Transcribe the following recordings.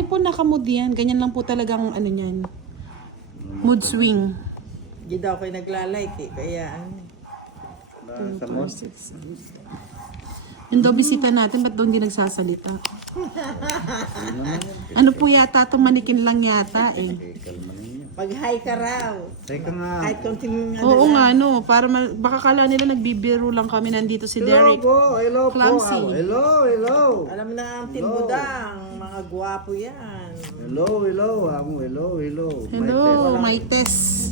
Hindi po nakamood yan. Ganyan lang po talagang ano yan. Mood swing. Hindi daw kayo naglalike eh. Kaya ano. Sa mod. Yung daw bisita natin, ba't daw hindi nagsasalita? Ano po yata, tumanikin lang yata eh. Kalma ninyo. Mag-hi ka raw. Teka nga. Kahit konting Oo nga no, para baka kala nila nagbibiro lang kami, nandito si Hello Derek. po. Hello po. Clumsy. Hello. Hello. Alam mo na ang Team Hello. Budang. Mga gwapo yan. Hello. Hello. Amo. Hello. Hello. Hello, my Tess.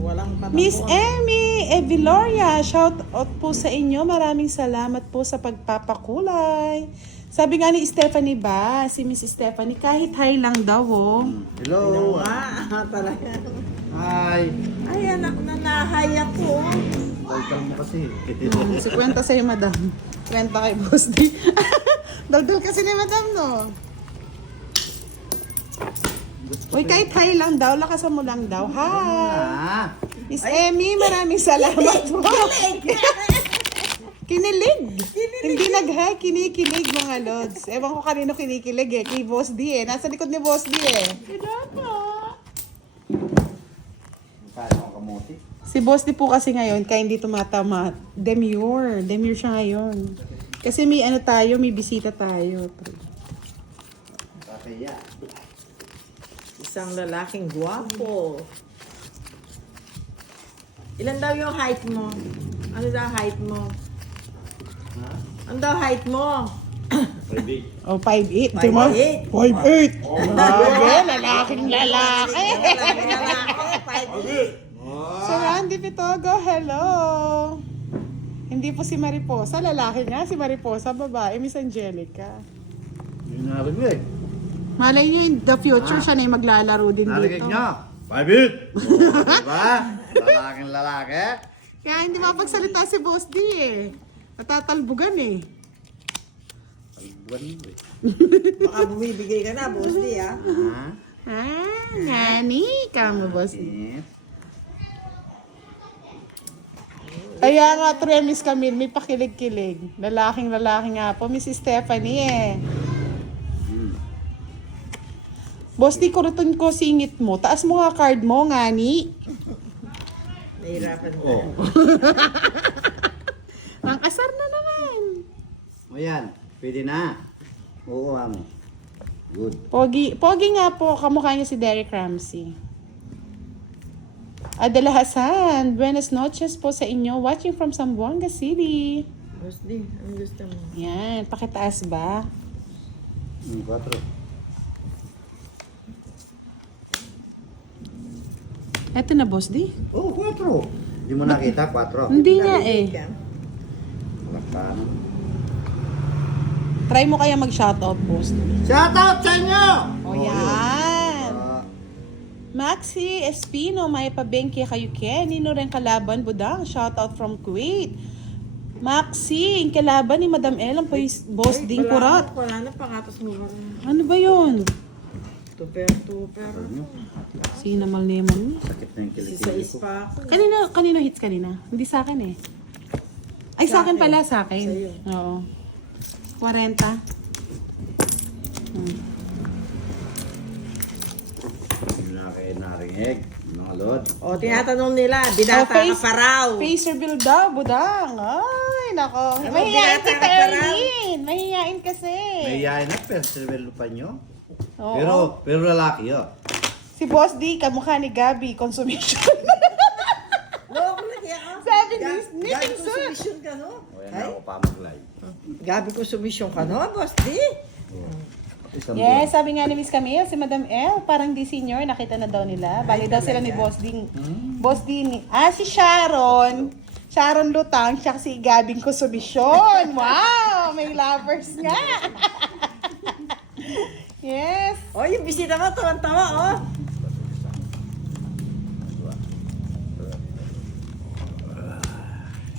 Walang patakbo. Miss Emmy Eviloria, shout out po sa inyo. Maraming salamat po sa pagpapakulay. Sabi nga ni Stephanie ba, si Miss Stephanie, kahit hi lang daw oh. Hello. Ah, talaga. Hi. Ay, anak na nahay ako. Daldal mo kasi. Si kwenta sa'yo, madam. Kwenta kay Boss D. Daldal kasi ni madam, no? Uy, kahit hi lang daw, lakasan mo lang daw. Hi! Ah. Miss Emmy, maraming salamat po. Kinilig. Hindi nag-hi, kinikilig mga lods. Ewan ko kanino kinikilig eh. Kay Boss D eh. Nasa likod ni Boss D eh. Kaya ang kamote. Si Boss D po kasi ngayon, kaya hindi tumatama. Demure. Demure siya ngayon. Kasi may ano tayo, may bisita tayo. Kakaya. Isang lalaking gwapo. Ilan daw yung height mo? Ano daw height mo? Ha? Ano daw height mo? Oh, 5'8". 5'8". 5'8". Grabe, lalaking lalaki. So, Randy Pitogo, hello. Hindi po si Mariposa, lalaki nga. Si Mariposa, babae, Miss Angelica. Yun na rin eh. Malay nyo, in the future, siya na yung maglalaro din Narinig dito. nyo? 5'8". Diba? Lalaking lalaki. Kaya hindi mapagsalita si Boss D eh. Natatalbugan eh. Albuan mo eh. Baka bumibigay ka na, Boss D, ah. Ngani ka mo, Boss D. Eh. Kaya nga, Miss Camille, may pakilig-kilig. Lalaking nga po, Miss Stephanie eh. Boss D, kurutin ko singit mo. Taas mo nga card mo, ngani. Nahirapan mo. Oh. Ang asar na naman. O yan. Pwede na. Oo, amo. Good. Pogi nga po, kamukha niya si Derek Ramsey. Adela Hasan, buenas noches po sa inyo. Watching from Zamboanga City. Boss D, ang gusto mo? Yan, pakitaas ba? 4. Eto na, Boss D. Oh, 4. Hindi mo nakita, 4. Hindi nga eh. Malakpan. Try mo kaya mag-shoutout, Boss D. Shout out sa inyo! O yan. Ah, Maxi Espino, may pabengke kayo Ken. Nino rin kalaban, budang. Shoutout from Kuwait. Maxi, yung kalaban ni Madam Elang po yung Boss Ding Kurat. Wala na, pangatos mo ba? Ano ba yun? Tuper. Sinamal naman. sakit na yung Sa kilikili ko. ispa ako. Kanino hits kanina? Hindi sa akin eh. Ay, sa akin pala, sa akin. Sa'yo. Oo. 40. Hindi na kayo narinig, mga lord. O, tinatanong nila, binata ka pa raw. Face reveal daw, budang. Ay, nako. Ano, Mahihain binata si ka pa raw? Terlin. Mahihain kasi. May yain na, pero sirvelo pa nyo. Oo. Pero lalaki yun. Si Boss D, kamukha ni Gabi, consumption. Loko na kaya ka. Sabi ni Gabi Nick ko Sir. submission ka, no? O yan Ay, ako pa mag-live. Gabi ko submission ka, no, Boss D? Isang Yes, sabi nga ni Miss Camille, si Madam L, parang di senior, nakita na daw nila. Bali daw sila ni Boss D. Boss D, si Sharon. Sharon Lutang, siya si Gabing Consumption. Wow, may lovers nga. Yes. O, yung bisita mo, tawan-tawa, oh.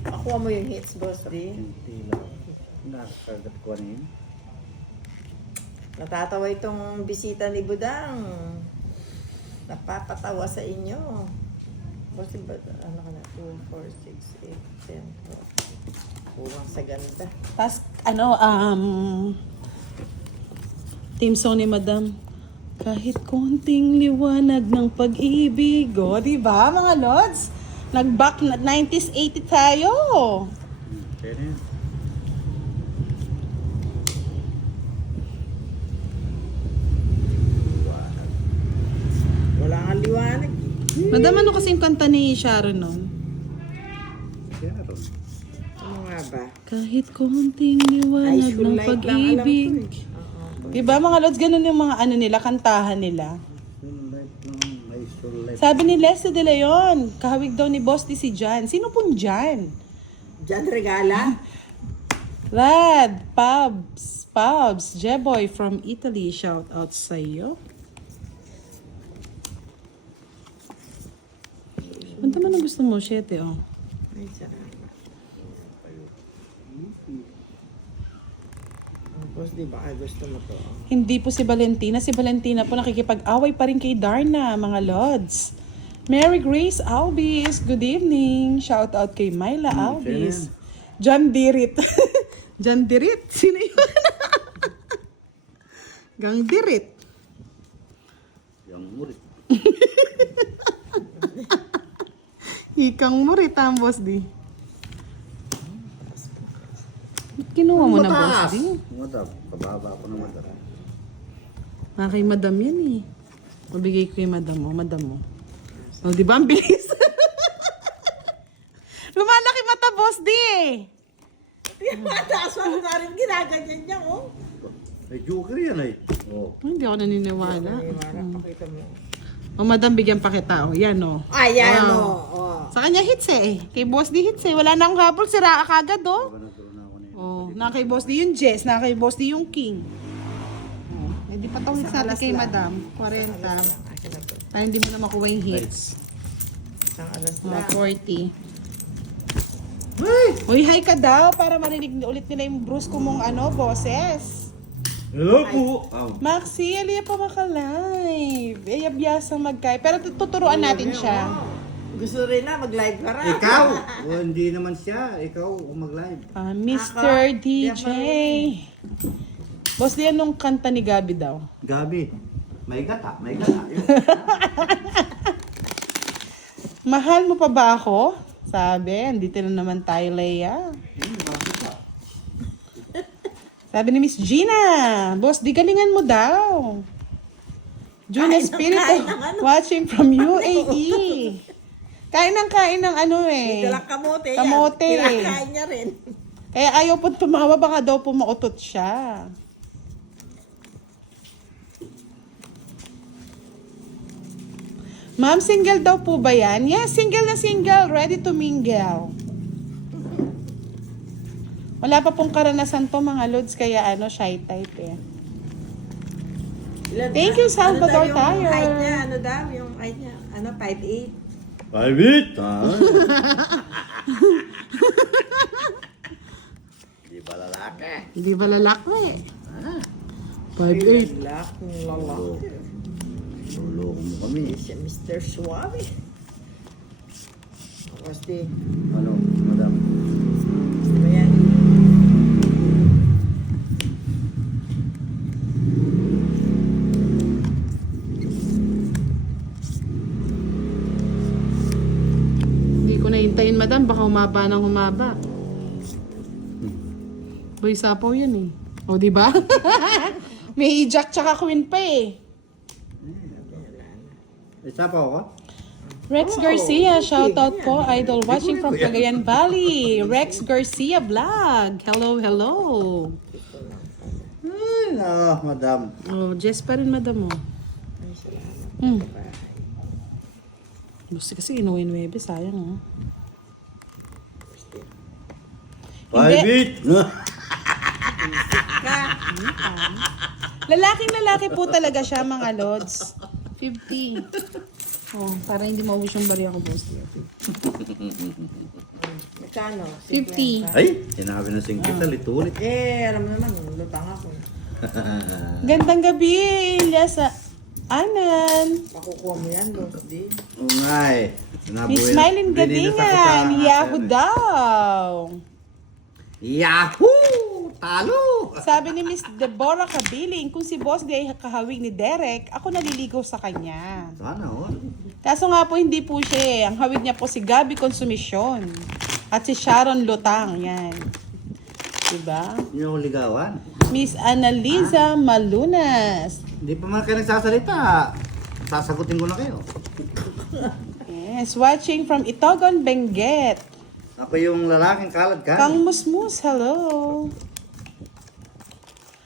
Makuha mo yung hits, Boss D. Hindi lang. Nakakagat ko na yun. Natatawa itong bisita ni Budang. Napapatawa sa inyo. Boss D, ano ka na? 2, 4, 6, 8, 10, 12. Kulang sa ganda. Tapos, Team Song ni Madam. Kahit konting liwanag ng pag-ibig. O, diba mga lods? Nag-back na 90s, 80 tayo. Pwede yan. Wala nga liwanag. Madam, ano kasi yung kanta ni Sharon nun? Sharon. Ano nga ba? Kahit konting High liwanag school ng life lang alam ko pag-ibig. eh. Oo. Diba mga lods, ganun yung mga ano nila, kantahan nila. Yung life lang, may soul life. Sabi ni Leslie De Leon, kahawig daw ni Boss D si Jan. Sino pong Jan? Diyan regala? Rad, Pubs, Jeboy from Italy, shout out sa iyo. Ano naman ang gusto mo, Shete, oh? Ay, salamat. Boss, di ba ay gusto mo to? Hindi po si Valentina. Si Valentina po nakikipag-away pa rin kay Darna, mga lods. Mary Grace Albis, good evening. Shout out kay Myla Albis. John Dirit. John Dirit? Sino yun? Gang Dirit. Yung murit. Ikang murit ang Boss D. Ba't kinuha mo na, Boss D? Madam, pababa ko na madam. Kay Madam yan eh. Mabigay ko kay Madam mo, Madam mo. O, di ba? Ang bilis. Lumalaki mata, Boss D eh. Mataas mo nga rin ginaganyan niya, oh. May joker yan ay. Oh. Hindi ako naniniwala. Pakita mo. O, Madam, bigyan pa kita. O, yan o. Ayan, Wow. oh. Sa kanya hits eh. Kay Boss D hits eh. Wala na akong habol, sira ka agad oh. Nagkaroon na ako na yun. Oh, na kay Boss D yung Jess, na kay Boss D yung King. Oh, hindi pa tawid Isang natin alas kay lang. Madam. 40. Akin na to. Para hindi mo na makuha yung hits. Isang alas Mga lang. 40. Uy, hi ka daw para marinig ulit nila yung brusco mong ano, boses. Hello po. Maxi, aliya pa maka-live. Ayabiyasa mag-kay. Pero tuturuan natin siya. Gusto rin na, mag-live ka rin. Ikaw! O, hindi naman siya. Ikaw ang mag-live. Mr. Ako, DJ. Boss, di anong kanta ni Gabi daw? Gabi. May gata. May gata. Yun. Mahal mo pa ba ako? Sabi, andito na naman tayo, Leia. Sabi ni Miss Gina, boss, di galingan mo daw. Juna Espiritu, watching from UAE. Kain ng ano eh. Dito lang kamote yan. Kamote. Kinakain niya rin. Kaya ayaw po tumawa, baka daw po mautot siya. Ma'am, single daw po ba yan? Yes, single na single. Ready to mingle. Wala pa pong karanasan to mga lods, kaya ano, shy type eh. Thank you, Salvador Ano daw yung Tayo. height niya? Ano daw yung height niya? Ano, 5'8"? 5'8", ha? Di ba lalaki? Hindi ba lalaki? Ah. 5'8". Laki ng lalaki. Luloko mo kami. Si Mr. Suave. Kasi, Ano, madam? gusto mo yan? Hindi ko nahintayin, madam. Baka humaba ng humaba. Boy, sapaw yan eh. O, di ba? May jack tsaka queen pa eh. Isa pa ako? Rex Garcia, shout out po. Idol watching from Cagayan Valley. Rex Garcia vlog. Hello, hello. Ay, no, madam. Oh, Jess pa rin, madam mo. Ay, salamat. Hmm. Gusto kasi inuwi 9, sayang oh. 5'8". Lalaking lalaki po talaga siya, mga lods. 50. Oh, para hindi maubos yung bariya ko, boss. Magkano? 50. Ay, sinabi na 50, ulit. Eh, alam mo naman, lutang ako. Gandang gabi, Ilyas Anan. Makukuha mo yan, Boss D. Oo nga eh. Miss Smilin Gadingan, Yahoo daw. Yahoo! Talo! Sabi ni Miss Deborah Kabiling, kung si Boss D ay kahawig ni Derek, ako naliligaw sa kanya. Sana all. Kaso nga po, hindi po siya eh. Ang hawig niya po si Gabi Consumisyon. At si Sharon Lutang. Yan. Diba? Yung ligawan. Miss Annalisa Malunas. Hindi pa man kayo nagsasalita. Sasagutin ko na kayo. Yes, watching from Itogon, Benguet. Ako yung lalaking kalad ka. Kang Musmus, hello.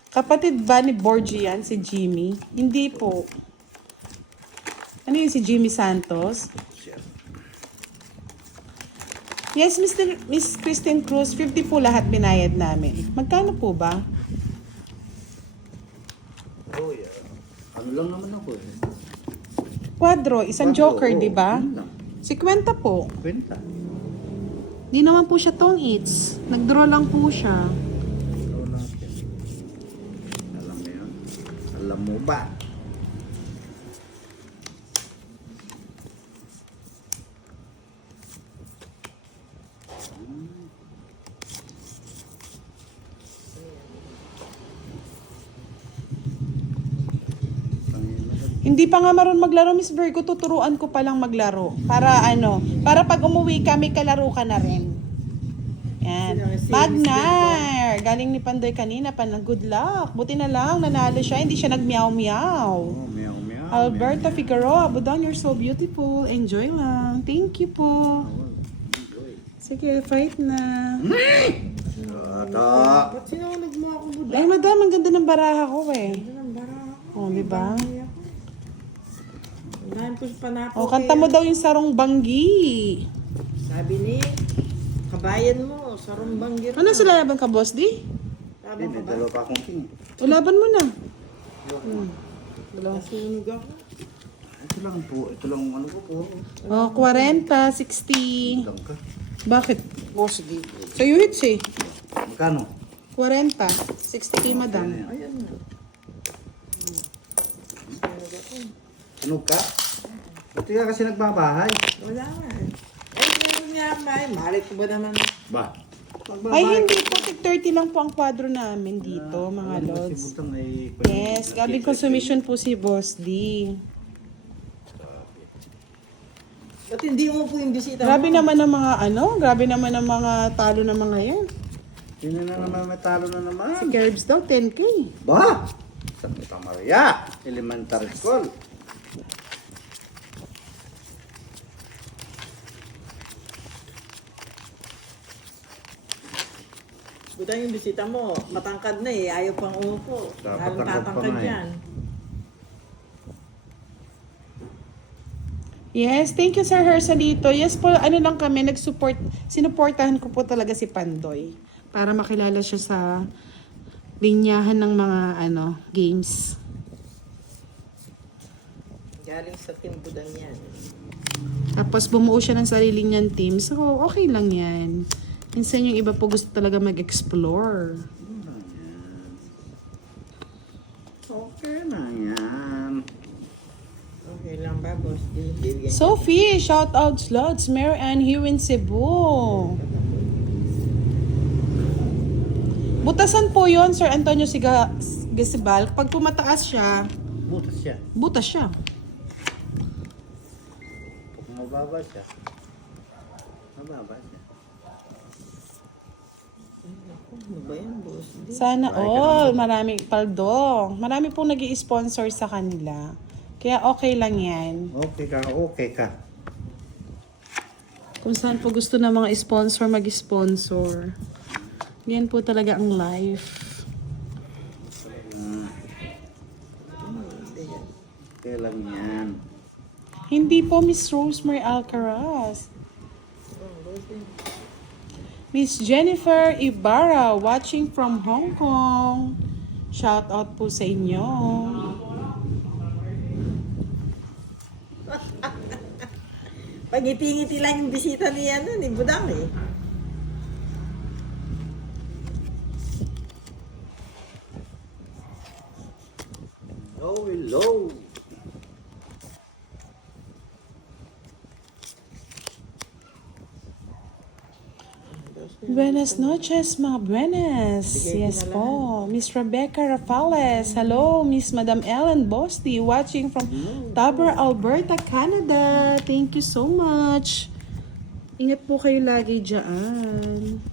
Kapatid ba ni Borgie yan, si Jimmy? Hindi po. Ano yun, si Jimmy Santos? Yes, Miss Christine Cruz, 50 po lahat binayad namin. Magkano po ba? Oh, yeah. Ano lang naman ako eh. Quadro, isang joker, Oo, di ba? yun lang. 50 po. Kwenta. Di naman po siya tong eats. Nag-draw lang po siya. Ikaw lang siya. Alam mo yun? Alam mo ba? Hindi pa nga maroon maglaro, Miss Virgo. Tuturuan ko pa lang maglaro. Para ano, para pag umuwi ka, may kalaro ka na rin. Yan. Magnar! Galing ni Pandoy kanina pa na good luck. Buti na lang, nanalo siya. Hindi siya nag-meow-meow. Oh, meow meow. Alberta Figueroa, Budon, you're so beautiful. Enjoy lang. Thank you po. Sige, fight na. Ata. Ba't sinunod mo ako, Buda? Ay, madam, ang ganda ng baraha ko eh. Ano nang bara ako? Oh, di ba? Unahan ko sa panapo. Oh, kanta mo daw yung sarong banggi. Sabi ni, kabayan mo, sarong banggir. Ano sila laban ka, boss, di? Sabi Hindi, mo ba? dalawa pa akong king. O, laban mo na. Nasunog ako. Ito lang po. Ito lang ano ko po. Oh, 40, 60. Lang ka. Bakit? Boss, di. Sa'yo hits eh. Magkano? 40, 60 madam. Ayan na. Ano ka? Ba't ka kasi nagbabahay? Wala nga eh. Ay, meron nga may. Malit ko ba naman? Ba? Ay, hindi po. 30 lang po ang kwadro namin dito, mga Si lods. Butang ay... Yes, gabing consumption po si Boss D. Ba't hindi mo po yung bisita Grabe mo? naman ang mga ano, grabe naman ang mga talo ng mga yan. Sino na naman may talo na naman? Si Gerbs daw, 10K. Ba? Santa Maria, Elementary School. Buta yung bisita mo, matangkad na eh, ayaw pang umupo. Dapat Lalong tangkad pa tatangkad nga eh. yan. Yes, thank you Sir Hersalito. Yes po, ano lang kami, sinuportahan ko po talaga si Pandoy para makilala siya sa linyahan ng mga games. Galing sa Team Budan yan. Tapos bumuo siya ng sarili niyang team. So, okay lang yan. Minsan yung iba po gusto talaga mag-explore. Okay na yan. Okay lang ba, boss? Bibigyan. Sophie, shout out slots. Mary Ann here in Cebu. Butasan po yon Sir Antonio Gasibal. Pag pumataas siya, Butas siya. butas siya. Kung mababa siya. Mababa siya. Ano ba yan, boss? Sana all. Maraming paldo. Marami pong nag-i-sponsor sa kanila. Kaya okay lang yan. Okay ka, okay ka. Kung saan po gusto ng mga sponsor, mag-sponsor. Yan po talaga ang life. Okay lang yan. Hindi po Miss Rosemary Alcaraz. Miss Jennifer Ibarra watching from Hong Kong. Shout out po sa inyo. Pagiti-ngiti lang yung bisita ni ni Budang eh. Low, low. Buenas noches, mga buenas. Yes po. Miss Rebecca Rafales. Hello, Miss Madam Ellen Bosty, watching from Tabor, Alberta, Canada. Thank you so much. Ingat po kayo lagi dyan.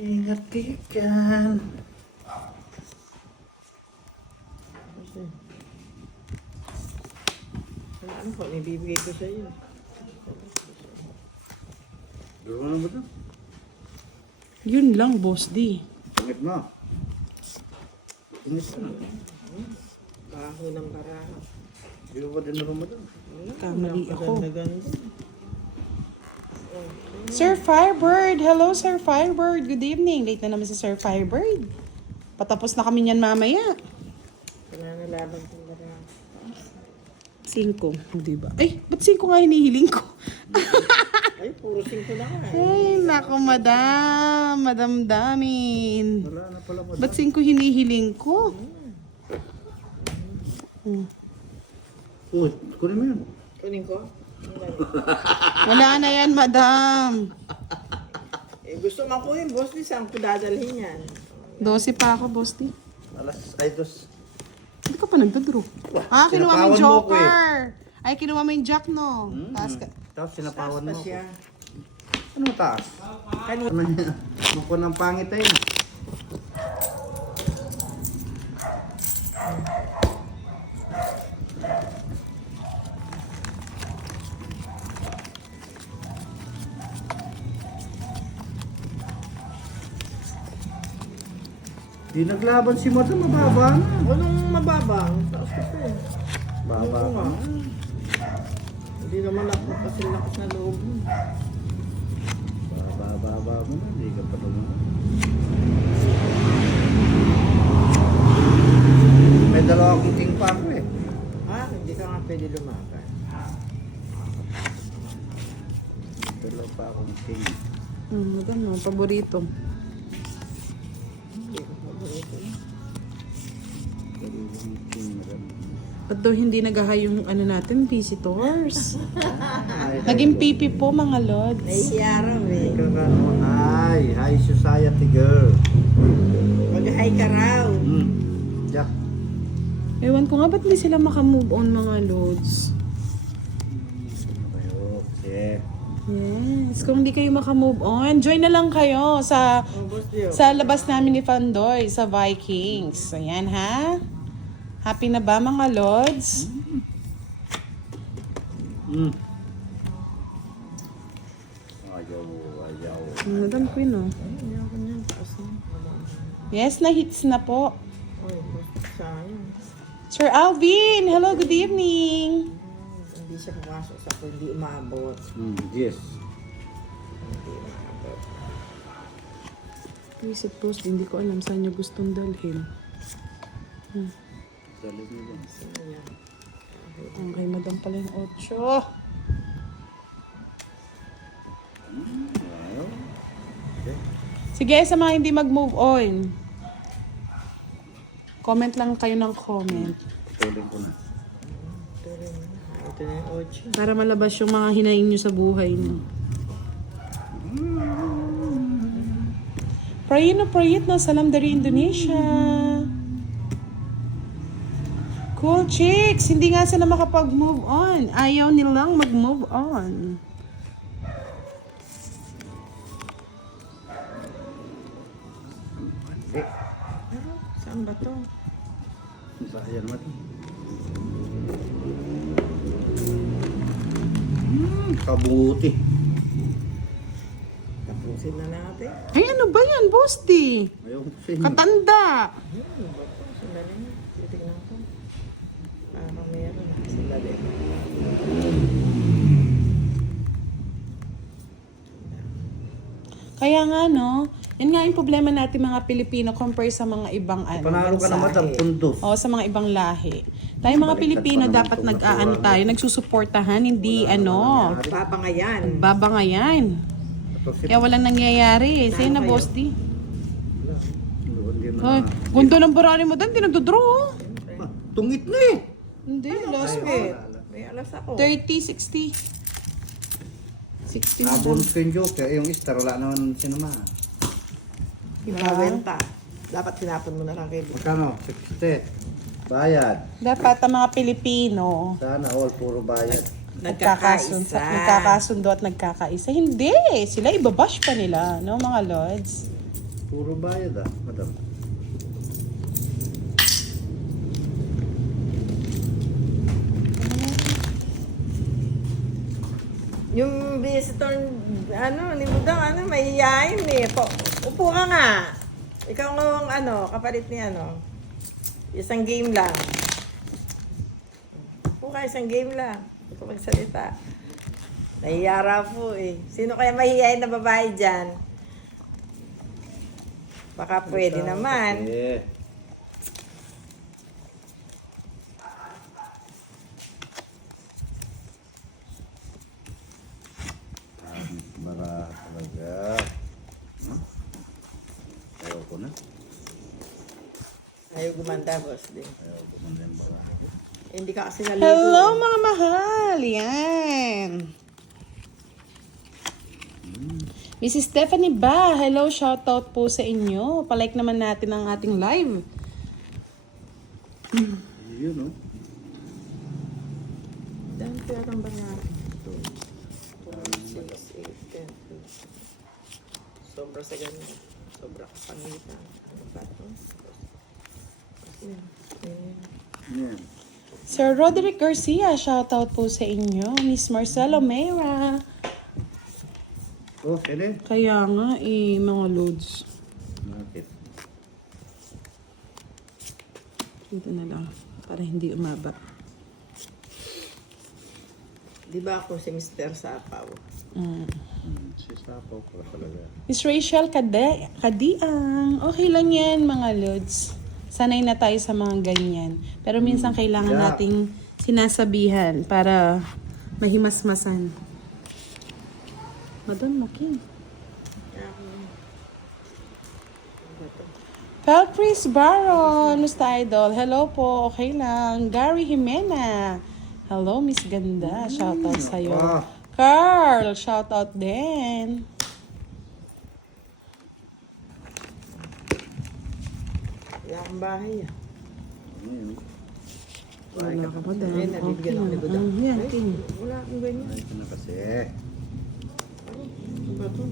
Ingat kayo dyan. Ano po, nibibigay ko sa iyo. Duro na ba ito? Yun lang, Boss D. Pangit mo. Pangit na. Baho ng baraha. Di ba din na ito? Kamali ako. Ganda-ganda. Sir Firebird. Hello, Sir Firebird. Good evening. Late na naman si Sir Firebird. Patapos na kami niyan mamaya. Pinanalaban ng baraha. 5. Diba? Ay, ba't 5 nga hinihiling ko? Ay, puro 5 na nga. Ay, nako, madam. Madam Damin. Wala na pala mo. Ba't 5 hinihiling ko? Uy, kunin mo yun. Kunin ko? Wala na yan, madam. Eh, gusto man kunin, boss, di saan ko dadalhin yan? 12 pa ako, Boss D. Ay, dos. Hindi ka pa nagdadraw. Ah, kinuha mo yung Sinapawan mo ko eh. joker. Ay, kinuha mo yung jack, no? Tapos sinapawan Pa mo. siya. Ano taas? Ano niya? Mukha ng pangit tayo. Di naglaban si Madam, mababa na. Anong mababang? Taas ko po. Baba Oo ka. nga. Hindi naman ako kasi lakas na loob mo. Baba mo na, hindi ka pa naman. May dalawang kuting pa ako eh. Ah, hindi ka nga pwede lumakan. Dalawa pa akong ting. Madam, no, paborito. Hindi ko paborito. Dalawang ting. Ba't daw hindi nagahay yung ano natin, visitors? Ay, Naging pipi po, mga lods. Nahihiya raw eh. Hi society girl. Mag-hi ka raw. Jack. Ewan ko nga, ba't hindi sila makamove on, mga lods? Okay. Yes, kung hindi kayo makamove on, join na lang kayo sa Oh, boss Dio. labas namin ni Fandoy, sa Vikings. Ayan, ha? Happy na ba, mga lods? Ayaw. Madam Queen, oh. Hindi ako niyan. Taas na. Yes, na hits na po. Oy, boss, sayang. Sir Alvin, hello, good evening. Hindi siya pumasok sa hindi umabot. Yes. Hindi umabot. Visit post, hindi ko alam saan niya gustong dalhin. Dali mo yan. Sayang. Okay, madam pala yung 8. Ayaw. Okay. Sige, sa mga hindi mag-move on, comment lang kayo ng comment Putulin ko na. Ito na yung 8. para malabas yung mga hinaing nyo sa buhay nyo. Prayit na salam dari Indonesia. Cool chicks, hindi nga sila makapag-move on. Ayaw nilang mag-move on. Hindi. Saan ba to? Sayang naman. Kabuti. Tapusin na natin. Ay, ano ba yan, Bosti? Ayaw ko sa inyo. Katanda. Ano ba to? Sandali na. Titignan ko. Parang meron. Sandali. Kaya nga, no? Yan nga yung problema natin mga Pilipino compare sa mga ibang Panalo ka bansa. na Madam, puntos. O, sa mga ibang lahi. Tayo mga Baliktad Pilipino pa naman dapat itong nag-aano natural. tayo, nagsusuportahan, hindi Papangayan. babangayan. Kaya walang nangyayari. Sa'yo na, Boss D. Ay, gundo ng barani mo doon, hindi nagdodraw. Oh. Tungit na eh. Hindi, Last last week. May alas ako. 30, 60. 16 Nabunot ko yung joker. Yung star, wala naman sinama. Ibabenta. Dapat tinapon mo na lang kayo. Magkano? 60. Bayad. Dapat ang mga Pilipino Sana all, puro bayad. nagkakasundo at nagkakaisa. Hindi! Sila ibabash pa nila, no mga lords? Puro bayad madam. Yung visitor, ni Budang, mahihayin eh. Upo ka nga. Ikaw nga kapalit ni Isang game lang. Upo ka, isang game lang. Hindi ko magsalita. Nahiyara po eh. Sino kaya mahihayin na babae dyan? Baka pwede naman. Eh. Bara talaga. Ayaw ko na. Ayaw gumanda, boss. Ayaw ko man yung bara. Hindi ka kasi naligo. Hello mga mahal! Yan! Mrs. Stephanie Ba, hello, shoutout po sa inyo. Palike naman natin ang ating live. Yun, no? Dahil kaya lang ba na 2, 4, 6, 8, 10. Sobra sa ganun. Sobra kapangitan. Ano ba ito? Yan. Sir Roderick Garcia, shoutout po sa inyo. Miss Marcelo Mera. Oh, pwede? Kaya nga mga loads. Bakit? Dito na lang, para hindi umaba. Di ba ako si Mr. Sapaw? Si Sapo ko talaga. Miss Rachel Kadiang. Okay lang yan mga loads. Sanay na tayo sa mga ganyan. Pero minsan kailangan Yeah. nating sinasabihan para mahimasmasan. Madam Makin. Felpris Baron, Musta Idol. Hello po, okay lang. Gary Jimena. Hello, Miss Ganda. Shoutout sa'yo. Ah. Carl, shoutout din. Wala akong bahay Ano Wala ka, madam. Ayun, nabibigyan ako ni Budang. Yan, Ay, king. wala akong ganyan. Ito na kasi. Ano ba ito?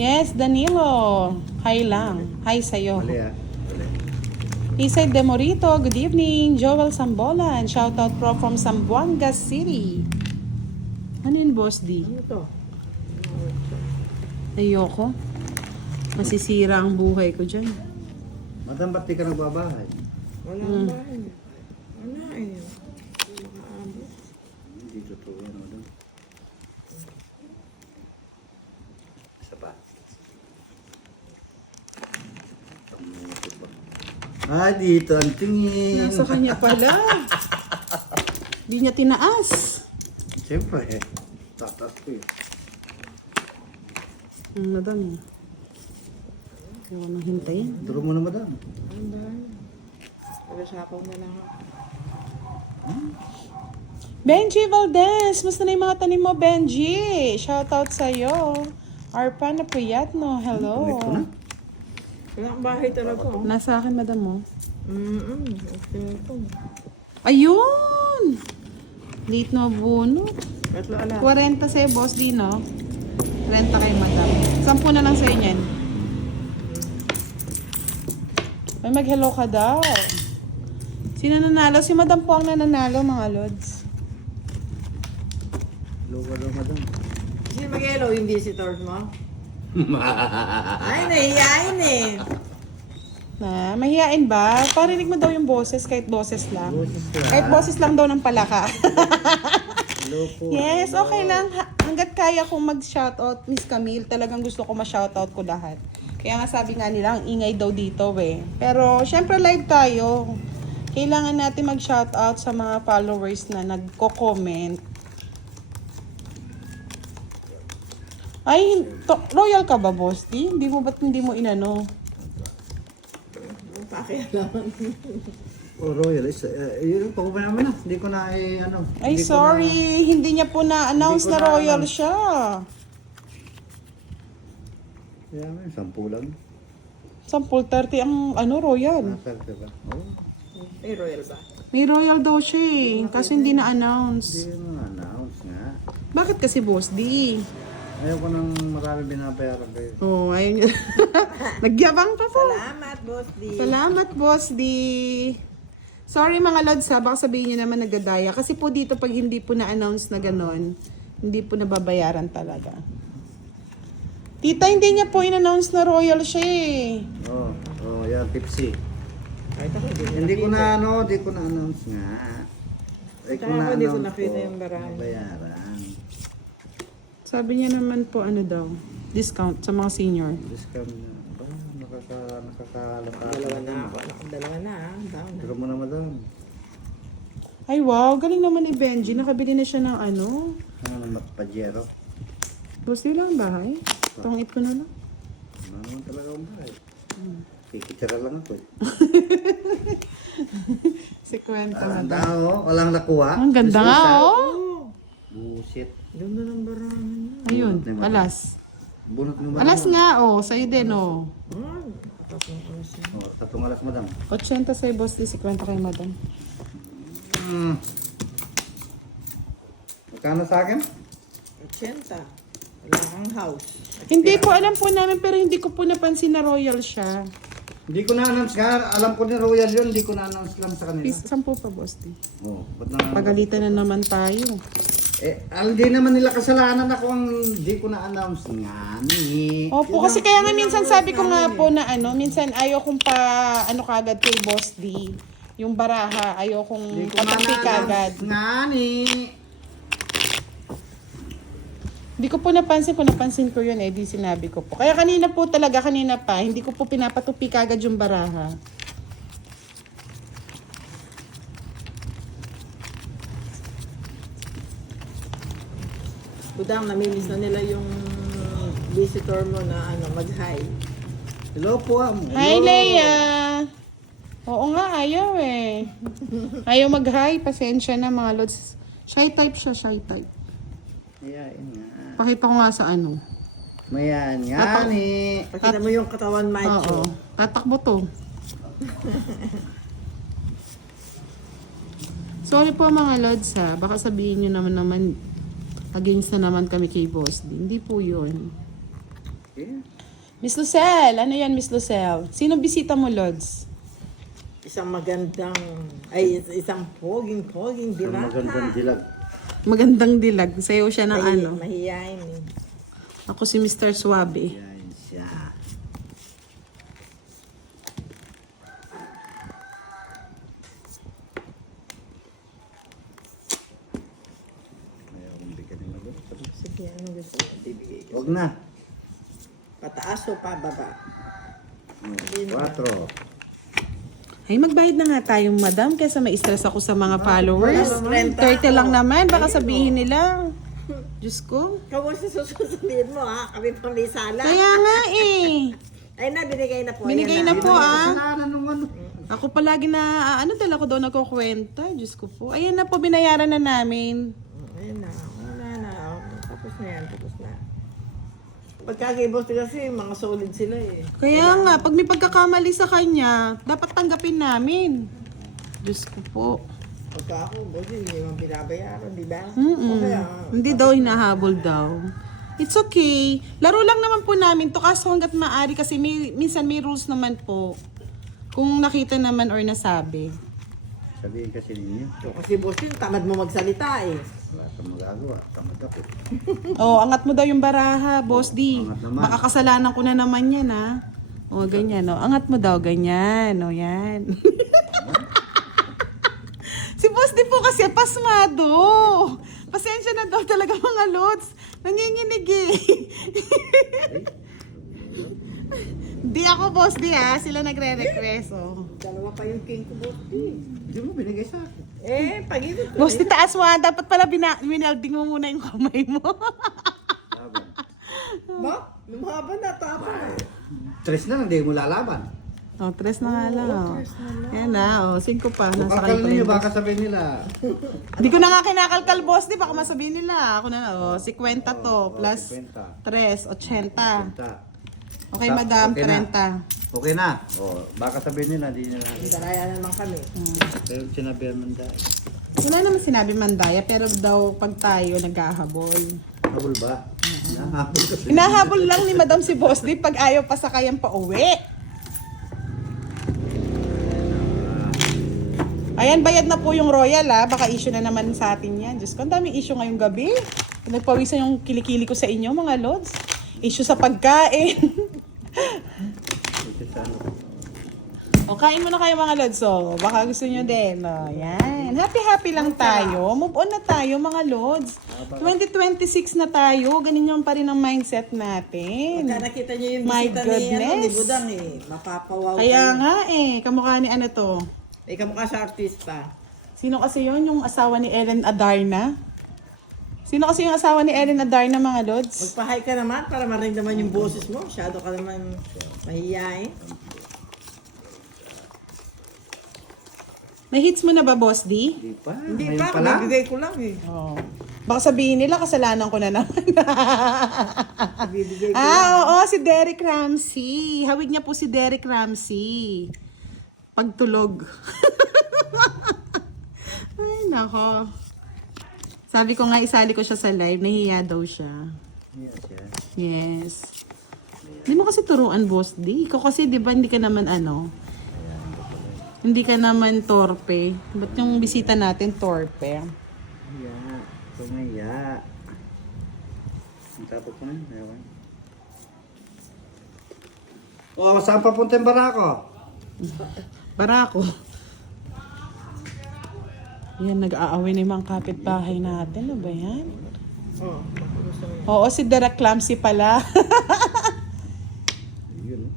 Yes, Danilo. Hi lang. Hi sa'yo. Mali Mali. Isay Demorito, good evening. Joel Sambolan, shoutout from Zamboanga City. Ano yun, Boss D? Ano to? Ayoko. Masisira ang buhay ko dyan. Madam, ba't di ka nagbabahay? Wala akong bahay. Wala eh. Makaabot. Hindi totoo yan, madam. Isa pa. Dito ang tingin. Nasa kanya pala. Di niya tinaas. Siyempre, tatas ko eh. Madam. Ayaw nang hintayin. Duro mo na, madam. Ang bahay. Nag-asapaw na lang ako. Benji Valdez, musta na yung mga tanim mo, Benji? Shoutout sa'yo. Arpan Apriyatno, hello. Connect ko na. Wala akong bahay talaga. Oh. Nasa akin, madam mo. Okay ito. Ayun! Late na buno. Tatlo ala. 40 sa'yo, boss, di no? 30 kay madam. 10 na lang sa'yo niyan. May mag-hello ka daw. Sino nanalo? Si madam po ang nananalo, mga lods. Logo daw, madam. Sino mag-hello yung visitors mo? Ay, nahihayin eh. Na, mahihain ba? Parinig mo daw yung boses, kahit boses lang. Boses lang. Kahit boses lang daw ng palaka. Hello po. Yes, okay lang. Hanggat kaya kong mag-shoutout, Miss Camille, talagang gusto ko ma-shoutout ko lahat. Kaya nga sabi nga nila, ang ingay daw dito eh. Pero, syempre live tayo. Kailangan natin mag-shoutout sa mga followers na nagko-comment. Ay, royal ka ba, Boss D? Hindi mo ba't hindi mo inano? Pakialaman. Oh, Royal. Yun, pag-uwi namin na. Hindi ko na ano. Ay, hindi ko sorry. Hindi niya po na-announce Hindi ko na na- royal siya. Kaya may 10 lang. 10:30 ang royal. Nasal ka ba? Oo. May royal ba? May royal daw siya eh. Kaso hindi na-announce. Hindi mo announce nga. Bakit kasi boss D? Ayaw ko nang marami binabayaran kayo. Oh, ayun. Nagyabang pa po. Salamat, Boss D. Salamat, Boss D. Sorry mga lods ha, baka sabihin nyo naman nagadaya. Kasi po dito pag hindi po na-announce na ganon, hindi po nababayaran talaga. Tita, hindi niya po in-announce na royal siya eh. Oo. Oh, yan, tipsy. Kahit ako, Hindi ko na announce nga. Ay, Kaya ako, hindi ko nakita yung barangay. Bayaran. Sabi niya naman po ano daw, discount sa mga senior. Discount na. Ba, nakakalata. Dalawa na. Down na. Pero mo na, madam. Ay wow, galing naman ni Benji. Nakabili na siya ng ano. Ano naman, pajero? Boss D lang ang bahay. Tungit ko na lang. Ano naman talaga ang bahay? Kikitira lang ako eh. Si Kwenta Ang na daw. tao, walang nakuha. Ang ganda nga oh. Busit. Ganda ng barangay. Ayun, Bunot ni Madam. alas. Bunot mo ba? Alas nga oh, sa'yo din oh. Tapos ng oras yun. Oh, 3 alas, madam. 80 sa'yo boss D, 50 kay madam. Magkano sa akin? 80. Wala kang house. Hindi po, alam po namin pero hindi ko po napansin na royal siya. Hindi ko na-announce nga. Alam ko ni Royal yun. Hindi ko na-announce lang sa kanila. Please, 10 pa boss D. Oh, ba't na? Pagalitan na naman tayo. Hindi naman nila kasalanan ako ang hindi ko na-announce nga ni. Opo, kasi kaya nga minsan sabi ko nga po na minsan ayaw kong pa kagad kay boss D. Yung baraha, ayaw kong Hindi ko na patapik kagad. na-announce nga ni. Hindi ko po napansin, kung napansin ko yun di sinabi ko po. Kaya kanina pa, hindi ko po pinapatupi kagad yung baraha. Budang, namilis na nila yung visitor mo na mag-hi. Hello po, Hi, Leia! Oo nga, ayaw eh. Ayaw mag-hi, pasensya na mga lods. Shy type siya, shy type. Mayain nga. Pakita ko nga sa ano. Mayan nga ni. Pakita mo yung katawan macho. Oo, tatakbo to. Sorry po mga lods ha, baka sabihin nyo naman against na naman kami kay Boss D. Hindi po yun. Yeah. Miss Lucelle, ano yan Miss Lucelle? Sino bisita mo, Lods? Isang poging dilata. Magandang dilag. Magandang dilag. Sayo siya ng ano. Mahihain eh. Ako si Mr. Suabe. Yan siya. Ayaw kong bigyan ng ulo. Sige, ano gusto mo? Bibigay ko. Huwag na. Pataas o pababa? 4. Ay, magbayad na nga tayo, madam, kaysa ma-stress ako sa mga followers. Wala naman. 30 lang naman, baka sabihin nila. Diyos ko. Ikaw sa susunod mo ha, kami pang may sala. Kaya nga eh. Ay na, binigay na po. Binigay Ayan na po ah. Kasalanan nung ano. Ako palagi na, dala ko daw nagkukwenta. Diyos ko po. Ayan na po, binayaran na namin. Ayun na, wala na. Tapos na yan, tapos na. Pagkakibos kasi, mga solid sila eh. Kaya nga, pag may pagkakamali sa kanya, dapat tanggapin namin. Diyos ko po. Pagka ako, boss, hindi naman binabayaran, di ba? Mm-mm. O kaya, Hindi daw hinahabol daw. It's okay. Laro lang naman po namin to kaso hanggat maaari kasi minsan may rules naman po. Kung nakita naman or nasabi. Sabihin kasi ninyo. kasi boss yun, tamad mo magsalita eh. Wala kang magagawa. Tamad ako. Oh, angat mo daw yung baraha, Boss D. Angat naman. Baka kasalanan ko na naman yan, ha? O, ganyan, o. Angat mo daw, ganyan. O, yan. Si Boss D po kasi pasmado. Pasensya na daw talaga mga lods. Nanginginig eh. Di ako, Boss D, ha? Sila nagre-request, o. Dalawa pa yung king ko, boss. Hindi mo binigay sa akin. Pag-ibig ko. Boss D, taas mo, ha? Dapat pala winelding mo muna yung kamay mo. Laban. Ba? Lumaban na, tapa. 3 na lang, hindi mo lalaban. Oh, 3 na nga lang. Oh. Ayan na, 5 pa. Nasa Kalkalin kayo niyo, baka sabihin nila. Hindi ko na nga kinakalkal, boss. Di baka masabihin nila. Ako na, 50 to. Plus 50. 3, 80. Punta. Okay, madam, Okay na. 30. Okay na. Baka sabihin nila, di nila. Daraya naman kami. Pero sinabihan man dahil. Wala naman sinabi mandaya, pero daw pag tayo naghahabol. Habol ba? Nahabol kasi. Hinahabol lang ni madam si boss di pag ayaw pa sakayang pa uwi. Ayan, bayad na po yung royal baka issue na naman sa atin yan. Diyos ko, ang daming issue ngayong gabi. Nagpawisan yung kilikili ko sa inyo mga lods. Issue sa pagkain. Ito sa ano. O, kain muna kayo mga lods. So, baka gusto nyo din. O, yan. Happy lang tayo. Move on na tayo mga lods. 2026 na tayo. Ganun pa rin ang mindset natin. Pagka nakita niyo yung My bisita ni goodness. Budang mapapawaw Kaya kayo. nga kamukha ni ano to. Kamukha sa artista. Sino kasi yon yung asawa ni Ellen Adarna? Sino kasi yung asawa ni Ellen Adarna mga lods? Magpahay ka naman para marinig naman yung boses mo. Masyado ka naman mahihiyain. May hits mo na ba, Boss D? Hindi pa. Hindi Ngayon pa, pala. bibigay ko lang Oh. Baka sabihin nila, kasalanan ko na naman. Bibigay ko. Oo, si Derek Ramsey. Hawig niya po si Derek Ramsey. Pagtulog. Ay, nako. Sabi ko nga, isali ko siya sa live. Nahiya daw siya. Yes, yes. Yes. Hindi mo kasi turuan, Boss D. Ikaw kasi, di ba, hindi ka naman hindi ka naman torpe. Ba't yung bisita natin torpe? Ya, tumaya. Ang tapos ko na yun. Ewan. Saan papunta yung barako? Barako. Yan, nag-aaway na yung mga kapitbahay natin. Ano ba yan? Oh, gusto mo yun. Oo, si Derek Ramsey pala. Yun.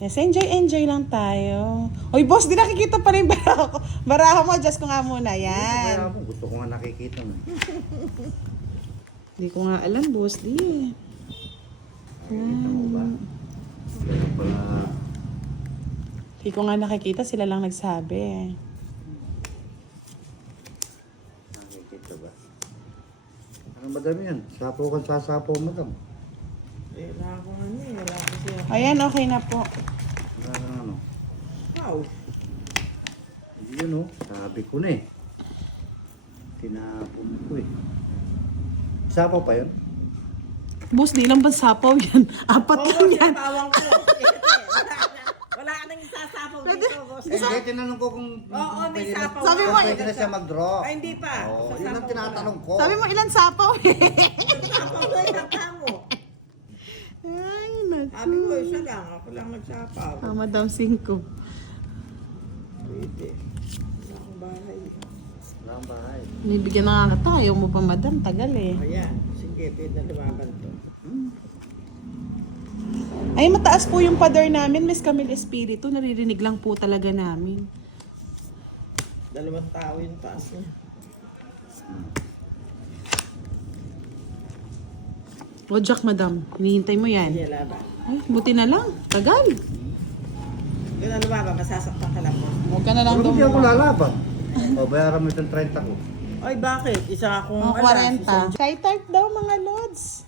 Yes, enjoy lang tayo. Oy, boss, di nakikita pa rin barako. Barako mo, adjust ko nga muna. Kaya Yan. mo, gusto ko nga nakikita mo. Hindi ko nga alam, boss, di. Nakikita mo ba? Kaya pala, Hindi ko nga nakikita, sila lang nagsabi. nakikita ba? Ano madam yan? Sapo kang sasapo madam. Wala ko wala ko siya. Ayan, okay na po. Wala kang ano. Wow. Yun sabi ko na eh. Tinapon ko eh. Sapo pa yun? Boss, di lang ba sapaw yan? 4 lang yan. Pawang ko. Wala ka nang isasapaw dito, boss. Hindi, tinanong ko kung Oo, may pwede na- sapaw. Sabi mo, pwede na siya mag-draw. Ay, hindi pa. Oo, yun ang Sasapaw tinatanong ko. Sabi mo, ilan sapaw? Sapaw na yung mo. Ay, naku. Sabi ko, isa lang. Ako lang nagsapaw. Madam 5. Pwede. Wala akong bahay. Wala ang bahay. Nibigyan na nga kita. Ayaw mo pa, madam. Tagal eh. O yan. Sige, pwede na lumaban to. Ay, mataas po yung pader namin, Miss Camille Espiritu. Naririnig lang po talaga namin. 2 tao yung taas niya. O, Jack, madam. Hinihintay mo yan. Hindi laban. Ay, buti na lang. Tagal. Kung na lumaban, masasaktan ka lang mo. Huwag ka na lang Pero hindi ako dumuha. lalaban. Bayaran mo itong 30 ko. Ay, bakit? Isa akong Mga 40. Shy tart daw, mga lods.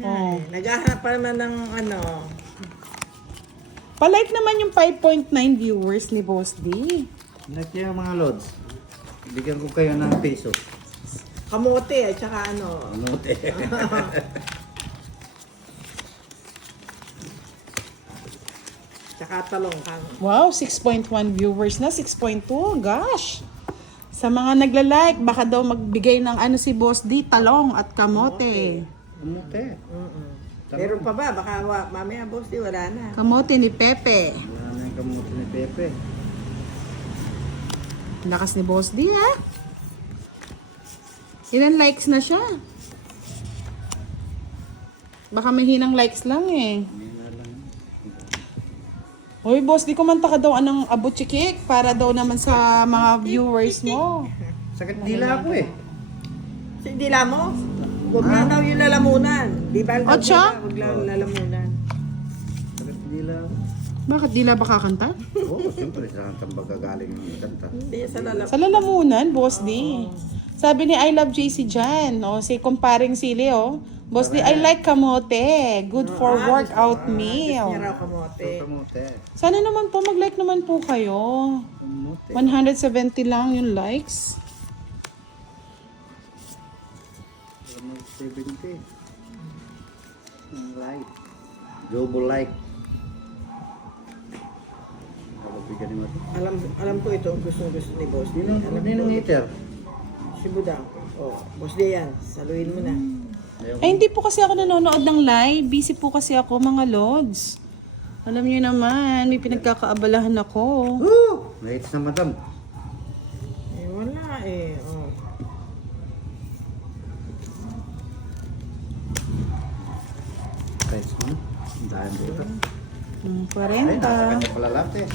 Oh. Naghahanap pa naman ng ano. Palike naman yung 5.9 viewers ni Boss D. Nakikita mga lods. Bigyan ko kayo ng peso. Kamote at saka ano. Amote. Tsaka talong ka. Wow, 6.1 viewers na. 6.2. Gosh. Sa mga nagla-like, baka daw magbigay ng ano si Boss D, talong at kamote. Amote. Meron pa ba? Baka mamaya boss, wala na. Kamote ni Pepe. Wala na yung kamote ni Pepe. Lakas ni Boss D, ha? Ilan likes na siya? Baka may hinang likes lang eh. Hindi na lang. Hoy, Boss D, kumanta ka daw anong abutsikik para daw naman sa mga viewers mo. Sakit dila ako eh. Hindi mo? Huwag na daw yung lalamunan. Di ba? Atsa? Huwag lang lalamunan. Sakit dila ako. Bakit di ba kakanta? Oo, siyempre, saan magagaling ng kanta. Hindi, sa lalap. Sa lalamunan, Boss D. Sabi ni I Love JC dyan. O, si kumparing sili, o. Boss D, I like kamote. Good for workout Niya meal. raw kamote. Kamote. Sana naman po, mag-like naman po kayo. Kamote. 170 lang yung likes. 170. Ang like. Double like. Bigyan mo. Alam ko ito, gusto ni Boss D. Ninong heater. Si Budang. Oh, Boss D yan. Saluhin mo na. Ay, hindi po kasi ako nanonood ng live. Busy po kasi ako, mga lods. Alam niyo naman, may pinagkakaabalahan ako. Woo! Lights na madam. Eh, wala eh. Oh. Lights mo na. Ang dahil dito. Ay, 40. nasa kanya pala lahat eh.